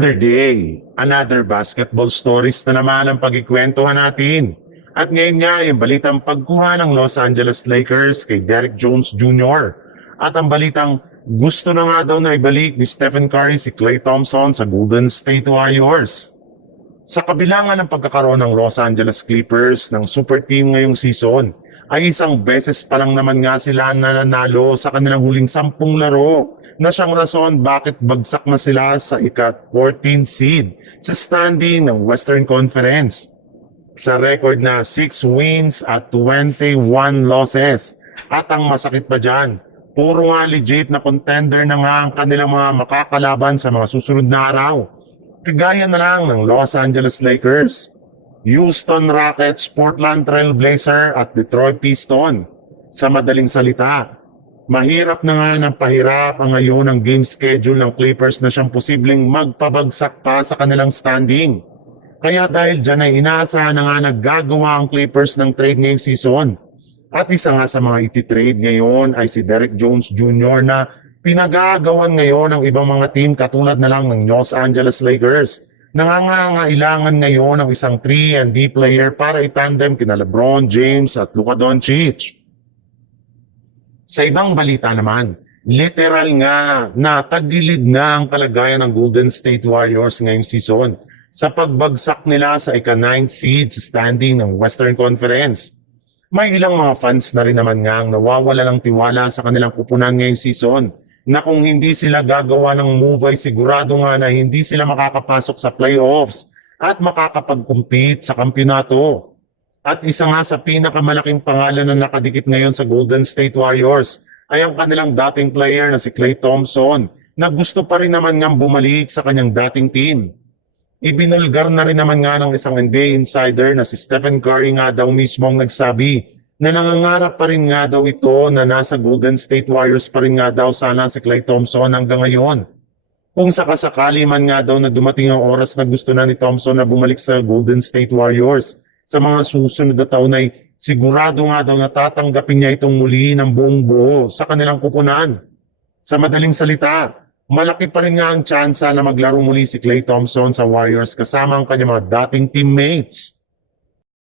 Another day, another basketball stories na naman ang pagkikwentuhan natin. At ngayon nga, yung balitang pagkuha ng Los Angeles Lakers kay Derrick Jones Jr. At ang balitang gusto na nga daw na ibalik ni Stephen Curry si Klay Thompson sa Golden State Warriors. Sa kabila nga ng pagkakaroon ng Los Angeles Clippers ng super team ngayong season, ay isang beses pa lang naman nga sila nananalo sa kanilang huling 10 laro na siyang rason bakit bagsak na sila sa ika-14 seed sa standing ng Western Conference. Sa record na 6 wins at 21 losses. At ang masakit pa dyan, puro nga legit na contender na nga ang kanilang mga makakalaban sa mga susunod na araw. Kagaya na lang ng Los Angeles Lakers, Houston Rockets, Portland Trail Blazer at Detroit Pistons. Sa madaling salita, mahirap na nga ng pahirap ang ngayon ang game schedule ng Clippers na siyang posibleng magpabagsak pa sa kanilang standing. Kaya dahil dyan ay inaasahan na nga naggagawa ang Clippers ng trade ngayong season. At isa nga sa mga iti-trade ngayon ay si Derrick Jones Jr. na pinagagawan ngayon ng ibang mga team katulad na lang ng Los Angeles Lakers. Nangangailangan ngayon ng isang 3-and-D player para itandem kina LeBron James at Luka Doncic. Sa ibang balita naman, literal nga na tagilid na ang kalagayan ng Golden State Warriors ngayong season sa pagbagsak nila sa ika-9th seed sa standing ng Western Conference. May ilang mga fans na rin naman nga ang nawawala ng tiwala sa kanilang kupunan ngayong season na kung hindi sila gagawa ng move ay sigurado nga na hindi sila makakapasok sa playoffs at makakapag-compete sa kampyonato. At isa nga sa pinakamalaking pangalan na nakadikit ngayon sa Golden State Warriors ay ang kanilang dating player na si Klay Thompson na gusto pa rin naman nga bumalik sa kanyang dating team. Ibinulgar na rin naman nga ng isang NBA insider na si Stephen Curry nga daw mismo ang nagsabi na nangangarap pa rin nga daw ito na nasa Golden State Warriors pa rin nga daw sana si Klay Thompson hanggang ngayon. Kung sakasakali man nga daw na dumating ang oras na gusto na ni Thompson na bumalik sa Golden State Warriors sa mga susunod na taon ay sigurado nga daw na tatanggapin niya itong muli ng buong buo sa kanilang kupunan. Sa madaling salita, malaki pa rin nga ang tsansa na maglaro muli si Klay Thompson sa Warriors kasama ang kanyang mga dating teammates.